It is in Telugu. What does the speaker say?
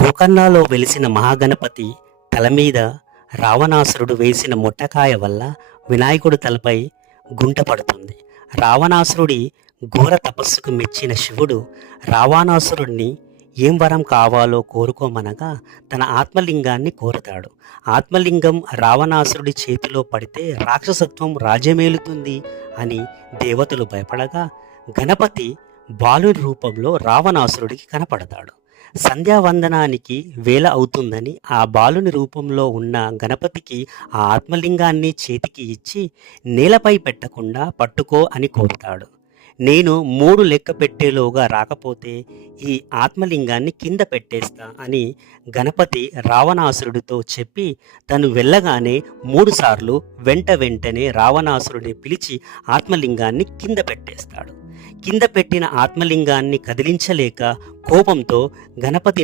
గోకర్ణలో వెలిసిన మహాగణపతి తల మీద రావణాసురుడు వేసిన మొట్టకాయ వల్ల వినాయకుడు తలపై గుంట పడుతుంది. రావణాసురుడి ఘోర తపస్సుకు మెచ్చిన శివుడు రావణాసురుడిని ఏం వరం కావాలో కోరుకోమనగా తన ఆత్మలింగాన్ని కోరుతాడు. ఆత్మలింగం రావణాసురుడి చేతిలో పడితే రాక్షసత్వం రాజ్యమేలుతుంది అని దేవతలు భయపడగా గణపతి బాలుడి రూపంలో రావణాసురుడికి కనపడతాడు. సంధ్యావందనానికి వేళ అవుతుందని ఆ బాలుని రూపంలో ఉన్న గణపతికి ఆ ఆత్మలింగాన్ని చేతికి ఇచ్చి నేలపై పెట్టకుండా పట్టుకో అని కోరుతాడు. నేను 3 లెక్క పెట్టేలోగా రాకపోతే ఈ ఆత్మలింగాన్ని కింద పెట్టేస్తా అని గణపతి రావణాసురుడితో చెప్పి తను వెళ్ళగానే 3 సార్లు వెంటనే రావణాసురుడిని పిలిచి ఆత్మలింగాన్ని కింద పెట్టేస్తాడు. కింద పెట్టిన ఆత్మలింగాన్ని కదిలించలేక కోపంతో గణపతి